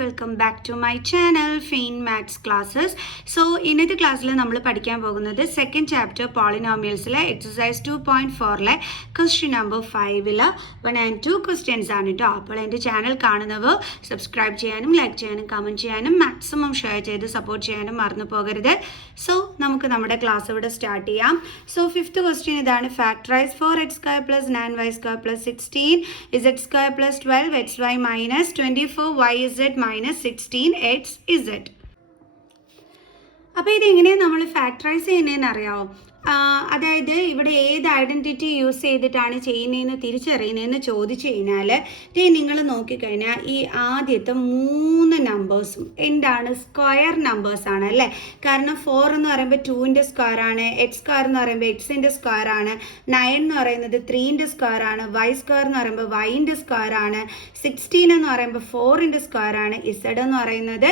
Welcome back to my channel fine maths classes. So ഇന്നത്തെ ക്ലാസ്സിൽ നമ്മൾ പഠിക്കാൻ പോകുന്നത് സെക്കൻഡ് ചാപ്റ്റർ പോളിനോമിയൽസിലെ exercise 2.4 question number 5 1 and 2 questions ആണ് കേട്ടോ. അപ്പോൾ എൻ്റെ ചാനൽ കാണുന്നവർ സബ്സ്ക്രൈബ് ചെയ്യാനും ലൈക്ക് ചെയ്യാനും കമൻറ്റ് ചെയ്യാനും മാക്സിമം ഷെയർ ചെയ്ത് സപ്പോർട്ട് ചെയ്യാനും മറന്നു പോകരുത്. സോ നമുക്ക് നമ്മുടെ ക്ലാസ് ഇവിടെ സ്റ്റാർട്ട് ചെയ്യാം. സോ ഫിഫ്ത്ത് ക്വസ്റ്റ്യൻ ഇതാണ്. Factorise 4x² + 9y² + 16 z² + 12xy - 24yz - 16xz. അപ്പോൾ ഇതെങ്ങനെയാണ് നമ്മൾ ഫാക്ടറൈസ് ചെയ്യുന്നതെന്ന് അറിയാമോ? അതായത് ഇവിടെ ഏത് ഐഡൻറ്റിറ്റി യൂസ് ചെയ്തിട്ടാണ് ചെയ്യുന്നതെന്ന് തിരിച്ചറിയുന്നതെന്ന് ചോദിച്ചു കഴിഞ്ഞാൽ ഇത് നിങ്ങൾ നോക്കിക്കഴിഞ്ഞാൽ ഈ ആദ്യത്തെ 3 നമ്പേഴ്സും എന്താണ്? സ്ക്വയർ നമ്പേഴ്സാണ് അല്ലേ? കാരണം 4 എന്ന് പറയുമ്പോൾ 2ൻ്റെ സ്ക്വയറാണ്, x² എന്ന് പറയുമ്പോൾ എക്സിൻ്റെ സ്ക്വയറാണ്, 9 എന്ന് പറയുന്നത് 3ൻ്റെ സ്ക്വയറാണ്, y² എന്ന് പറയുമ്പോൾ വൈൻ്റെ സ്ക്വയറാണ്, 16 എന്ന് പറയുമ്പോൾ 4ൻ്റെ സ്ക്വയറാണ്, z എന്ന് പറയുന്നത്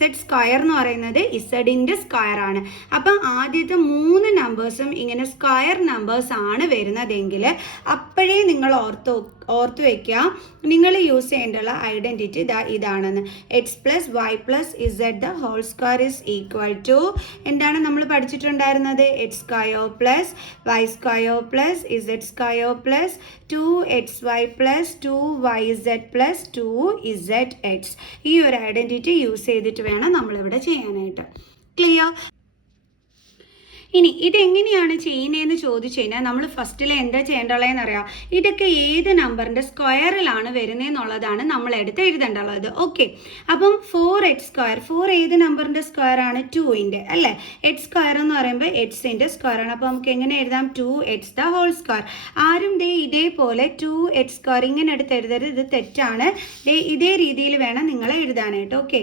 z സ്ക്വയർ എന്ന് പറയുന്നത് ഇസഡിൻ്റെ സ്ക്വയറാണ്. അപ്പം ആദ്യത്തെ 3 നമ്പേഴ്സും ഇങ്ങനെ സ്ക്വയർ നമ്പേഴ്സ് ആണ് വരുന്നതെങ്കിൽ അപ്പോഴേ നിങ്ങൾ ഓർത്ത് വയ്ക്കുക നിങ്ങൾ യൂസ് ചെയ്യേണ്ടുള്ള ഐഡൻറ്റിറ്റി ഇതാണെന്ന്. x + y + z ² എന്താണ് നമ്മൾ പഠിച്ചിട്ടുണ്ടായിരുന്നത്? x² + y² + z² + 2xy + 2yz + 2zx. ഈ ഒരു ഐഡൻറ്റിറ്റി യൂസ് ചെയ്തിട്ട് വേണം നമ്മളിവിടെ ചെയ്യാനായിട്ട്. ക്ലിയർ? ഇനി ഇതെങ്ങനെയാണ് ചെയ്യുന്നതെന്ന് ചോദിച്ചു കഴിഞ്ഞാൽ നമ്മൾ ഫസ്റ്റിൽ എന്താ ചെയ്യേണ്ടുള്ളതെന്ന് അറിയാം. ഇതൊക്കെ ഏത് നമ്പറിൻ്റെ സ്ക്വയറിലാണ് വരുന്നതെന്നുള്ളതാണ് നമ്മൾ എടുത്ത് എഴുതേണ്ടുള്ളത്. ഓക്കെ, അപ്പം 4x², 4 ഏത് നമ്പറിൻ്റെ സ്ക്വയറാണ്? 2ൻ്റെ അല്ലേ? x² എന്ന് പറയുമ്പോൾ എക്സിൻ്റെ സ്ക്വയറാണ്. അപ്പോൾ നമുക്ക് എങ്ങനെ എഴുതാം? 2x². ആരും ഇതേപോലെ 2x² ഇങ്ങനെ എടുത്ത് എഴുതരുത്, ഇത് തെറ്റാണ്. ഇതേ രീതിയിൽ വേണം നിങ്ങൾ എഴുതാനായിട്ട്. ഓക്കെ,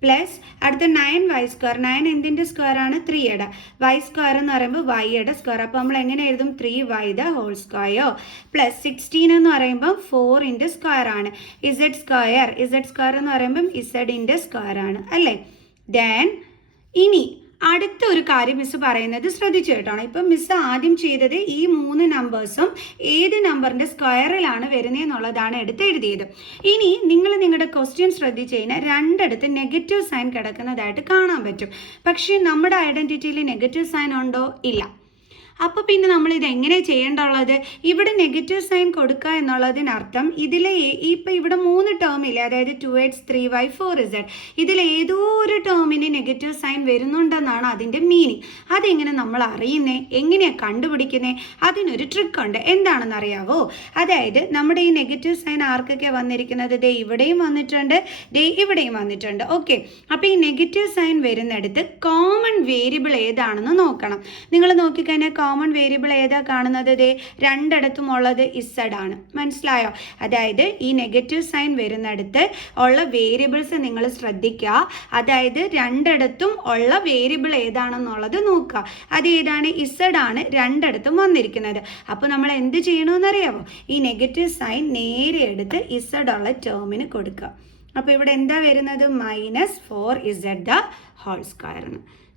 പ്ലസ് അടുത്ത 9y². 9 എന്തിൻ്റെ സ്ക്വയറാണ്? 3യുടെ. y² എന്ന് പറയുമ്പോൾ വൈയുടെ സ്ക്വയർ. അപ്പോൾ നമ്മൾ എങ്ങനെ എഴുതും? 3y² പ്ലസ് 16 എന്ന് പറയുമ്പോൾ 4ൻ്റെ സ്ക്വയറാണ്. z² എന്ന് പറയുമ്പം ഇസഡിൻ്റെ സ്ക്വയറാണ് അല്ലേ? ദെൻ ഇനി അടുത്ത ഒരു കാര്യം മിസ് പറയുന്നത് ശ്രദ്ധിച്ചു കേട്ടോ. ഇപ്പം മിസ് ആദ്യം ചെയ്തത് ഈ 3 നമ്പേഴ്സും ഏത് നമ്പറിൻ്റെ സ്ക്വയറിലാണ് വരുന്നതെന്നുള്ളതാണ് എടുത്ത് എഴുതിയത്. ഇനി നിങ്ങൾ നിങ്ങളുടെ ക്വസ്റ്റ്യൻ ശ്രദ്ധിച്ചു കഴിഞ്ഞാൽ രണ്ടിടത്ത് നെഗറ്റീവ് സൈൻ കിടക്കുന്നതായിട്ട് കാണാൻ പറ്റും. പക്ഷേ നമ്മുടെ ഐഡൻറ്റിറ്റിയിൽ നെഗറ്റീവ് സൈൻ ഉണ്ടോ? ഇല്ല. അപ്പോൾ പിന്നെ നമ്മൾ ഇത് എങ്ങനെ ചെയ്യേണ്ടുള്ളത്? ഇവിടെ നെഗറ്റീവ് സൈൻ കൊടുക്കുക എന്നുള്ളതിനർത്ഥം ഇതിലെ ഇപ്പം ഇവിടെ 3 ടേമില്ലേ, അതായത് 2x 3y 4z, ഇതിലേതോ ഒരു ടേമിന് നെഗറ്റീവ് സൈൻ വരുന്നുണ്ടെന്നാണ് അതിൻ്റെ മീനിങ്. അതെങ്ങനെ നമ്മൾ അറിയുന്നേ? എങ്ങനെയാണ് കണ്ടുപിടിക്കുന്നത്? അതിനൊരു ട്രിക്ക് ഉണ്ട്. എന്താണെന്ന് അറിയാവോ? അതായത് നമ്മുടെ ഈ നെഗറ്റീവ് സൈൻ ആർക്കൊക്കെ വന്നിരിക്കുന്നത്? ഇവിടെയും വന്നിട്ടുണ്ട്, ഇവിടെയും വന്നിട്ടുണ്ട്. ഓക്കെ, അപ്പോൾ ഈ നെഗറ്റീവ് സൈൻ വരുന്നിടത്ത് കോമൺ വേരിയബിൾ ഏതാണെന്ന് നോക്കണം. നിങ്ങൾ നോക്കിക്കഴിഞ്ഞാൽ കോമൺ വേരിയബിൾ ഏതാ കാണുന്നത്? രണ്ടിടത്തും ഉള്ളത് ഇസഡ് ആണ്. മനസ്സിലായോ? അതായത് ഈ നെഗറ്റീവ് സൈൻ വരുന്നിടത്ത് ഉള്ള വേരിയബിൾസ് നിങ്ങൾ ശ്രദ്ധിക്കുക. അതായത് രണ്ടിടത്തും ഉള്ള വേരിയബിൾ ഏതാണെന്നുള്ളത് നോക്കുക. അത് ഏതാണ്? ഇസഡ് ആണ് രണ്ടിടത്തും വന്നിരിക്കുന്നത്. അപ്പോൾ നമ്മൾ എന്ത് ചെയ്യണമെന്നറിയാമോ? ഈ നെഗറ്റീവ് സൈൻ നേരെ എടുത്ത് ഇസഡ് ഉള്ള ടേമിന് കൊടുക്കുക. അപ്പോൾ ഇവിടെ എന്താ വരുന്നത്? -4z².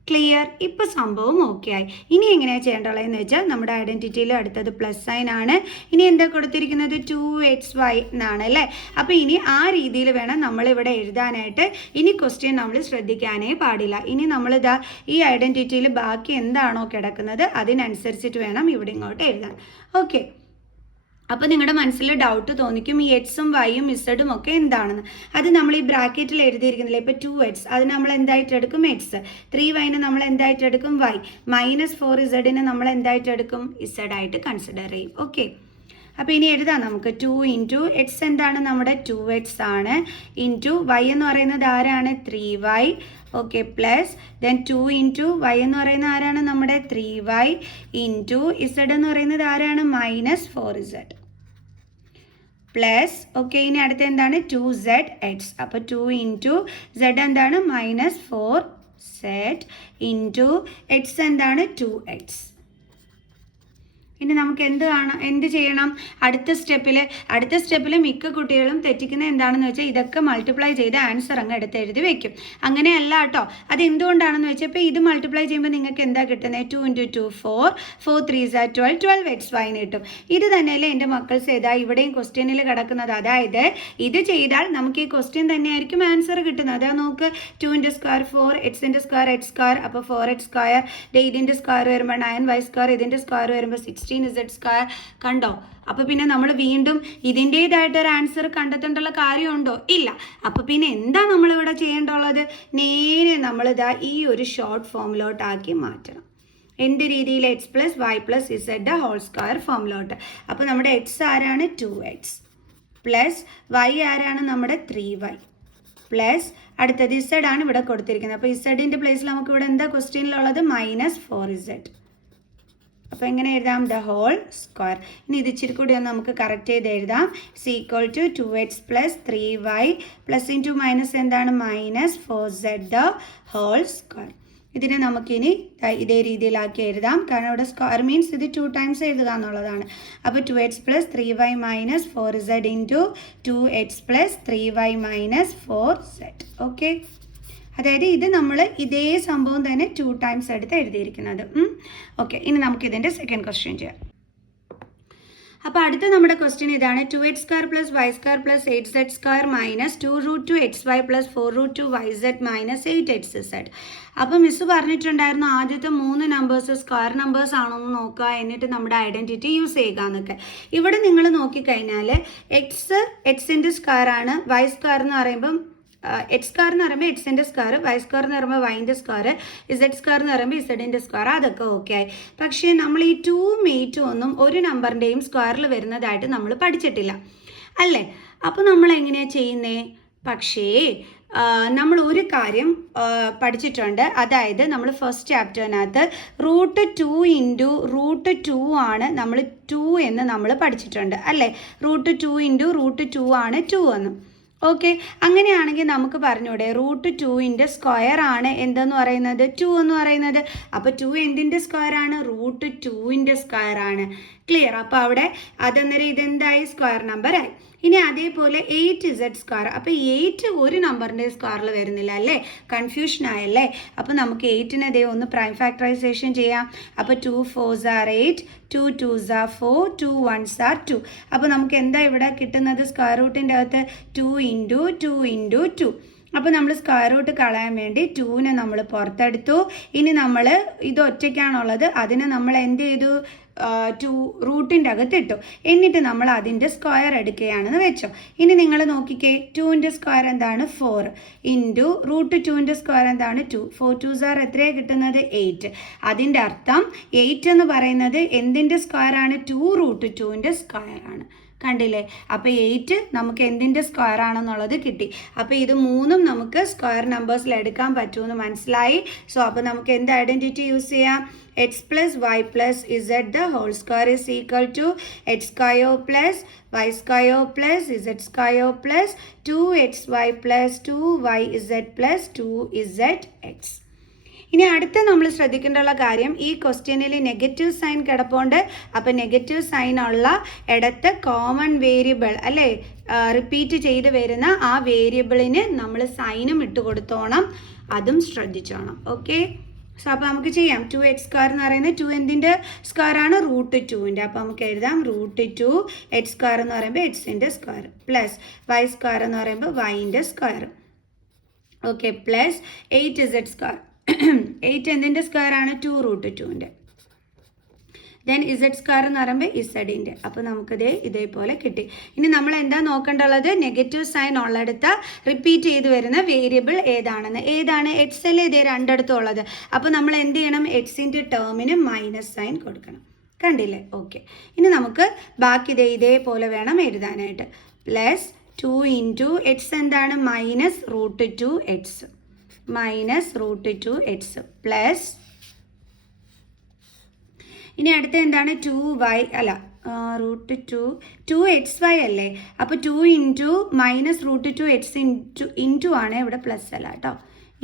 ക്ലിയർ? ഇപ്പോൾ സംഭവം ഓക്കെ ആയി. ഇനി എങ്ങനെയാണ് ചെയ്യേണ്ടതെന്ന് വെച്ചാൽ നമ്മുടെ ഐഡൻറ്റിറ്റിയിൽ അടുത്തത് പ്ലസ് സൈൻ ആണ്. ഇനി എന്താ കൊടുത്തിരിക്കുന്നത്? 2xy എന്നാണ് അല്ലേ? അപ്പോൾ ഇനി ആ രീതിയിൽ വേണം നമ്മളിവിടെ എഴുതാനായിട്ട്. ഇനി ക്വസ്റ്റ്യൻ നമ്മൾ ശ്രദ്ധിക്കാനേ പാടില്ല. ഇനി നമ്മളിതാ ഈ ഐഡൻറ്റിറ്റിയിൽ ബാക്കി എന്താണോ കിടക്കുന്നത് അതിനനുസരിച്ചിട്ട് വേണം ഇവിടെ ഇങ്ങോട്ട് എഴുതാൻ. ഓക്കെ, അപ്പോൾ നിങ്ങളുടെ മനസ്സിൽ ഡൗട്ട് തോന്നിക്കും ഈ എക്സും വൈയും ഇസഡും ഒക്കെ എന്താണെന്ന്. അത് നമ്മൾ ഈ ബ്രാക്കറ്റിൽ എഴുതിയിരിക്കുന്നില്ല. ഇപ്പോൾ 2x അത് നമ്മൾ എന്തായിട്ട് എടുക്കും? എക്സ്. 3yനെ നമ്മൾ എന്തായിട്ട് എടുക്കും? വൈ. -4zനെ നമ്മൾ എന്തായിട്ട് എടുക്കും? ഇസഡായിട്ട് കൺസിഡർ ചെയ്യും. ഓക്കെ, അപ്പോൾ ഇനി എഴുതാം നമുക്ക്. 2 × x എന്താണ്? നമ്മുടെ 2x ആണ്. ഇൻറ്റു y എന്ന് പറയുന്നത് ആരാണ്? 3y. Okay, plus then 2 × y എന്ന് പറയുന്നത് ആരാണ്? നമ്മുടെ 3y. ഇൻറ്റു z എന്ന് പറയുന്നത് ആരാണ്? -4z plus. ഓക്കെ, ഇനി അടുത്ത എന്താണ്? 2zx. അപ്പോൾ 2 × z എന്താണ്? -4z ഇൻറ്റു x എന്താണ്? 2x. ഇനി നമുക്ക് എന്ത് ചെയ്യണം? അടുത്ത സ്റ്റെപ്പിൽ മിക്ക കുട്ടികളും തെറ്റിക്കുന്ന എന്താണെന്ന് വെച്ചാൽ ഇതൊക്കെ മൾട്ടിപ്ലൈ ചെയ്ത് ആൻസർ അങ്ങ് എഴുതി വെക്കും. അങ്ങനെയല്ല കേട്ടോ. അത് എന്തുകൊണ്ടാണെന്ന് വെച്ചാൽ ഇപ്പോൾ ഇത് മൾട്ടിപ്ലൈ ചെയ്യുമ്പോൾ നിങ്ങൾക്ക് എന്താ കിട്ടുന്നത്? 2 × 2 4, 4 3s 12, 12xy കിട്ടും. ഇത് തന്നെയല്ലേ എൻ്റെ മക്കൾസ് ഏതാ ഇവിടെയും ക്വസ്റ്റ്യനിൽ കിടക്കുന്നത്. അതായത് ഇത് ചെയ്താൽ നമുക്ക് ഈ ക്വസ്റ്റ്യൻ തന്നെയായിരിക്കും ആൻസർ കിട്ടുന്നത്. അതാ നോക്ക്, 2 × square 4, x square x square, അപ്പോൾ 4x സ്ക്വയർ, ഇതിൻ്റെ സ്ക്വയർ വരുമ്പോൾ 9y സ്ക്വയർ, ഇതിൻ്റെ സ്ക്വയർ വരുമ്പോൾ 16z സ്ക്വയർ. കണ്ടോ? അപ്പോൾ പിന്നെ നമ്മൾ വീണ്ടും ഇതിൻ്റേതായിട്ടൊരു ആൻസർ കണ്ടെത്തേണ്ടുള്ള കാര്യമുണ്ടോ? ഇല്ല. അപ്പോൾ പിന്നെ എന്താ നമ്മളിവിടെ ചെയ്യേണ്ടുള്ളത്? നേരെ നമ്മളിതാ ഈ ഒരു ഷോർട്ട് ഫോമിലോട്ടാക്കി മാറ്റണം. എന്ത് രീതിയിൽ? x + y + z whole square ഫോമിലോട്ട്. അപ്പോൾ നമ്മുടെ x ആരാണ്? 2x പ്ലസ് y ആരാണ്? നമ്മുടെ 3y പ്ലസ് അടുത്തത് z ആണ് ഇവിടെ കൊടുത്തിരിക്കുന്നത്. അപ്പോൾ z പ്ലേസിൽ നമുക്ക് ഇവിടെ എന്താ ക്വസ്റ്റ്യനിലുള്ളത്? -4z. അപ്പോൾ എങ്ങനെ എഴുതാം? The whole square. ഇനി ഇത് ഇച്ചിരി കൂടി ഒന്ന് നമുക്ക് കറക്റ്റ് ചെയ്ത് എഴുതാം. = 2x + 3y plus into minus എന്താണ്? -4z whole square. ഇതിനെ നമുക്കിനി ഇതേ രീതിയിലാക്കി എഴുതാം. കാരണം ഇവിടെ സ്ക്വയർ മീൻസ് ഇത് 2 ടൈംസ് എഴുതുക എന്നുള്ളതാണ്. അപ്പോൾ 2x + 3y - 4z into 2x + 3y - 4z. Okay, അതായത് ഇത് നമ്മൾ ഇതേ സംഭവം തന്നെ 2 ടൈംസ് എടുത്ത് എഴുതിയിരിക്കുന്നത്. ഓക്കെ, ഇനി നമുക്കിതിൻ്റെ സെക്കൻഡ് ക്വസ്റ്റ്യൻ ചെയ്യാം. അപ്പോൾ അടുത്ത നമ്മുടെ ക്വസ്റ്റ്യൻ ഇതാണ്. 2x² + y² + 8z² - 2√2xy + 4√2yz - 8xz. അപ്പോൾ മിസ് പറഞ്ഞിട്ടുണ്ടായിരുന്നു ആദ്യത്തെ 3 നമ്പേഴ്സ് സ്ക്വയർ നമ്പേഴ്സ് ആണോ എന്ന് നോക്കുക, എന്നിട്ട് നമ്മുടെ ഐഡൻറ്റിറ്റി യൂസ് ചെയ്യുക എന്നൊക്കെ. ഇവിടെ നിങ്ങൾ നോക്കിക്കഴിഞ്ഞാൽ എക്സിൻ്റെ സ്ക്വയർ ആണ്, y സ്ക്വയർ എന്ന് പറയുമ്പം x² എന്ന് പറയുമ്പോൾ എക്സിൻ്റെ സ്ക്വയർ, y സ്ക്വയർ എന്ന് പറയുമ്പോൾ വൈൻ്റെ സ്ക്വയർ, z സ്ക്വയർ എന്ന് പറയുമ്പോൾ ഇസഡിൻ്റെ സ്ക്വയർ, അതൊക്കെ ഓക്കെ ആയി. പക്ഷേ നമ്മൾ ഈ 2ഉം 8ഉം ഒന്നും ഒരു നമ്പറിൻ്റെയും സ്ക്വയറിൽ വരുന്നതായിട്ട് നമ്മൾ പഠിച്ചിട്ടില്ല അല്ലേ? അപ്പോൾ നമ്മൾ എങ്ങനെയാണ് ചെയ്യുന്നത്? പക്ഷേ നമ്മൾ ഒരു കാര്യം പഠിച്ചിട്ടുണ്ട്. അതായത് നമ്മൾ ഫസ്റ്റ് ചാപ്റ്ററിനകത്ത് √2 × √2 ആണ് നമ്മൾ 2 എന്ന് നമ്മൾ പഠിച്ചിട്ടുണ്ട് അല്ലേ? √2 × √2 ആണ് 2 എന്ന്. ഓക്കെ, അങ്ങനെയാണെങ്കിൽ നമുക്ക് പറഞ്ഞൂടെ √2ൻ്റെ സ്ക്വയർ ആണ് എന്തെന്ന് പറയുന്നത്? 2 എന്ന് പറയുന്നത്. അപ്പോൾ 2 എന്തിൻ്റെ സ്ക്വയർ ആണ്? √2ൻ്റെ സ്ക്വയർ ആണ്. ക്ലിയർ? അപ്പോൾ അവിടെ അതെന്നേരം ഇതെന്തായി? സ്ക്വയർ നമ്പറായി. ഇനി അതേപോലെ 8z². അപ്പോൾ 8 ഒരു നമ്പറിൻ്റെ സ്ക്വയറിൽ വരുന്നില്ല അല്ലേ? കൺഫ്യൂഷൻ ആയല്ലേ? അപ്പോൾ നമുക്ക് 8നെ ദേ ഒന്ന് പ്രൈം ഫാക്ടറൈസേഷൻ ചെയ്യാം. അപ്പോൾ 2 4s are 8, 2 2s are 4, 2 1s are 2. അപ്പോൾ നമുക്ക് എന്താ ഇവിടെ കിട്ടുന്നത്? സ്ക്വയർ റൂട്ടിൻ്റെ അകത്ത് 2 × 2 × 2. അപ്പോൾ നമ്മൾ സ്ക്വയർ റൂട്ട് കളയാൻ വേണ്ടി 2നെ നമ്മൾ പുറത്തെടുത്തു. ഇനി നമ്മൾ ഇത് ഒറ്റയ്ക്കാണുള്ളത്, അതിനെ നമ്മൾ എന്ത് ചെയ്തു? 2 റൂട്ടിൻ്റെ അകത്തിട്ടു. എന്നിട്ട് നമ്മൾ അതിൻ്റെ സ്ക്വയർ എടുക്കുകയാണെന്ന് വെച്ചോ. ഇനി നിങ്ങൾ നോക്കിക്കേ, 2ൻ്റെ സ്ക്വയർ എന്താണ്? 4 ഇൻറ്റു √2ൻ്റെ സ്ക്വയർ എന്താണ്? 2. 4 2s are എത്രയാണ് കിട്ടുന്നത്? 8. അതിൻ്റെ അർത്ഥം 8 എന്ന് പറയുന്നത് എന്തിൻ്റെ സ്ക്വയർ ആണ്? 2√2ൻ്റെ സ്ക്വയർ ആണ്. കണ്ടില്ലേ? അപ്പോൾ 8 നമുക്ക് എന്തിൻ്റെ സ്ക്വയർ ആണെന്നുള്ളത് കിട്ടി. അപ്പോൾ ഇത് 3ഉം നമുക്ക് സ്ക്വയർ നമ്പേഴ്സിൽ എടുക്കാൻ പറ്റുമെന്ന് മനസ്സിലായി. സോ അപ്പോൾ നമുക്ക് എന്ത് ഐഡൻറ്റിറ്റി യൂസ് ചെയ്യാം? x + y + z the whole square is equal to x square plus y square plus z square plus 2xy plus 2yz plus 2zx. ഇനി അടുത്ത നമ്മൾ ശ്രദ്ധിക്കേണ്ടുള്ള കാര്യം, ഈ ക്വസ്റ്റ്യനിൽ നെഗറ്റീവ് സൈൻ കിടപ്പുണ്ട്. അപ്പോൾ നെഗറ്റീവ് സൈൻ ഉള്ള ഇടത്ത് കോമൺ വേരിയബിൾ അല്ലേ, റിപ്പീറ്റ് ചെയ്ത് വരുന്ന ആ വേരിയബിളിന് നമ്മൾ സൈനും ഇട്ട് കൊടുത്തോണം. അതും ശ്രദ്ധിച്ചോണം. ഓക്കെ, സോ അപ്പോൾ നമുക്ക് ചെയ്യാം. 2x² എന്ന് പറയുന്നത് 2 എന്തിൻ്റെ സ്ക്വയർ ആണ്? √2ൻ്റെ. അപ്പോൾ നമുക്ക് എഴുതാം √2 x² എന്ന് പറയുമ്പോൾ എക്സിൻ്റെ സ്ക്വയർ പ്ലസ് y² എന്ന് പറയുമ്പോൾ വൈൻ്റെ സ്ക്വയർ. Okay, plus 8z². 8 എന്തിൻ്റെ സ്ക്വയർ ആണ്? 2√2ൻ്റെ. ദെൻ z² എന്ന് പറയുമ്പോൾ ഇസഡിൻ്റെ. അപ്പോൾ നമുക്കിത് ഇതേപോലെ കിട്ടി. ഇനി നമ്മൾ എന്താ നോക്കേണ്ടുള്ളത്? നെഗറ്റീവ് സൈൻ ഉള്ളിടത്ത് റിപ്പീറ്റ് ചെയ്ത് വരുന്ന വേരിയബിൾ ഏതാണെന്ന്. ഏതാണ്? എക്സ് അല്ലേ ഇതേ രണ്ടിടത്തും ഉള്ളത്. അപ്പോൾ നമ്മൾ എന്ത് ചെയ്യണം? എക്സിൻ്റെ ടേമിന് മൈനസ് സൈൻ കൊടുക്കണം. കണ്ടില്ലേ? ഓക്കെ, ഇനി നമുക്ക് ബാക്കി ഇതേപോലെ വേണം എഴുതാനായിട്ട്. പ്ലസ് 2 × എക്സ് എന്താണ്? -√2x -√2x പ്ലസ് ഇനി അടുത്ത എന്താണ്? 2y അല്ല √2xy അല്ലേ? അപ്പോൾ 2 × -√2x ഇൻറ്റു ആണ്, ഇവിടെ പ്ലസ് അല്ല കേട്ടോ,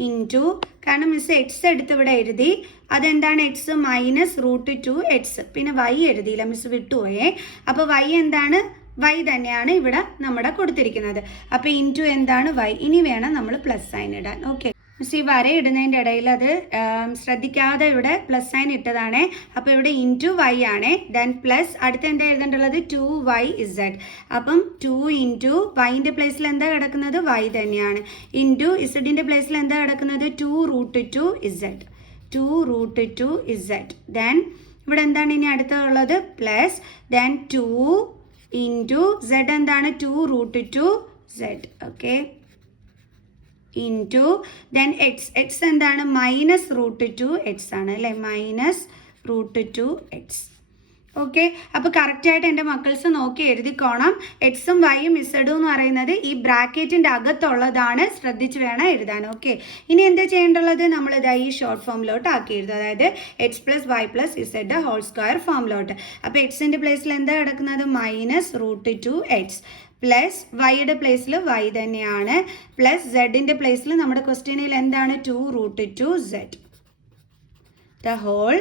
ഇൻറ്റു, കാരണം മിസ് എക്സ് എടുത്ത് ഇവിടെ എഴുതി, അതെന്താണ് എക്സ് മൈനസ് √2x, പിന്നെ y എഴുതിയില്ല മിസ് വിട്ടുപോയേ. അപ്പോൾ y എന്താണ്, y തന്നെയാണ് ഇവിടെ നമ്മുടെ കൊടുത്തിരിക്കുന്നത്. അപ്പോൾ ഇൻറ്റു എന്താണ് y. ഇനി വേണം നമ്മൾ പ്ലസ് സൈൻ ഇടാൻ. ഓക്കെ മിസ് ഈ വര ഇടുന്നതിൻ്റെ ഇടയിൽ അത് ശ്രദ്ധിക്കാതെ ഇവിടെ പ്ലസ് സൈൻ ഇട്ടതാണേ. അപ്പോൾ ഇവിടെ ഇൻറ്റു y ആണ്, ദെൻ പ്ലസ് അടുത്ത് എന്താ എഴുതേണ്ടുള്ളത് 2yz. അപ്പം 2 ഇൻറ്റു വൈൻ്റെ പ്ലേസിൽ എന്താ കിടക്കുന്നത് y തന്നെയാണ്, ഇൻറ്റു ഇസഡിൻ്റെ പ്ലേസിൽ എന്താ കിടക്കുന്നത് 2√2z, 2√2z. ദെൻ ഇവിടെ എന്താണ് ഇനി അടുത്തുള്ളത് പ്ലസ്, ദെൻ 2 ഇൻറ്റു z എന്താണ് 2√2z. Okay into then X എന്താണ് മൈനസ് √2x ആണ് അല്ലേ, മൈനസ് √2x. ഓക്കെ അപ്പോൾ കറക്റ്റായിട്ട് എൻ്റെ മക്കൾസ് നോക്കി എഴുതിക്കോണം. എക്സും വൈയും ഇസഡും എന്ന് പറയുന്നത് ഈ ബ്രാക്കറ്റിൻ്റെ അകത്തുള്ളതാണ്, ശ്രദ്ധിച്ച് വേണം എഴുതാൻ. ഓക്കെ ഇനി എന്താ ചെയ്യേണ്ടുള്ളത്, നമ്മളിതാ ഈ ഷോർട്ട് ഫോമിലോട്ട് ആക്കി എഴുതുക, അതായത് x+y+z ഹോൾ സ്ക്വയർ ഫോമിലോട്ട്. അപ്പോൾ എക്സിൻ്റെ പ്ലേസിൽ എന്താ കിടക്കുന്നത് മൈനസ് √2x, പ്ലസ് വൈയുടെ പ്ലേസിൽ y തന്നെയാണ്, പ്ലസ് സെഡിൻ്റെ പ്ലേസിൽ നമ്മുടെ ക്വസ്റ്റ്യനിൽ എന്താണ് 2√2z ദ ഹോൾ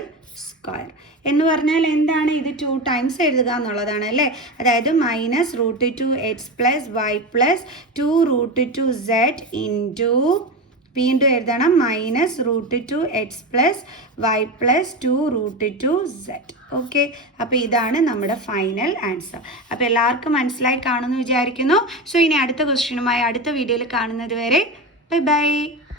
സ്ക്വയർ. എന്ന് പറഞ്ഞാൽ എന്താണ്, ഇത് 2 ടൈംസ് എഴുതുക എന്നുള്ളതാണ് അല്ലേ. അതായത് minus √2x plus y plus 2√2z into വീണ്ടും എഴുതണം minus √2x plus y plus 2√2z. Okay അപ്പോൾ ഇതാണ് നമ്മുടെ ഫൈനൽ ആൻസർ. അപ്പോൾ എല്ലാവർക്കും മനസ്സിലായി കാണുമെന്ന് വിചാരിക്കുന്നു. സോ ഇനി അടുത്ത ക്വസ്റ്റ്യനുമായി അടുത്ത വീഡിയോയിൽ കാണുന്നത് വരെ ബൈ ബൈ.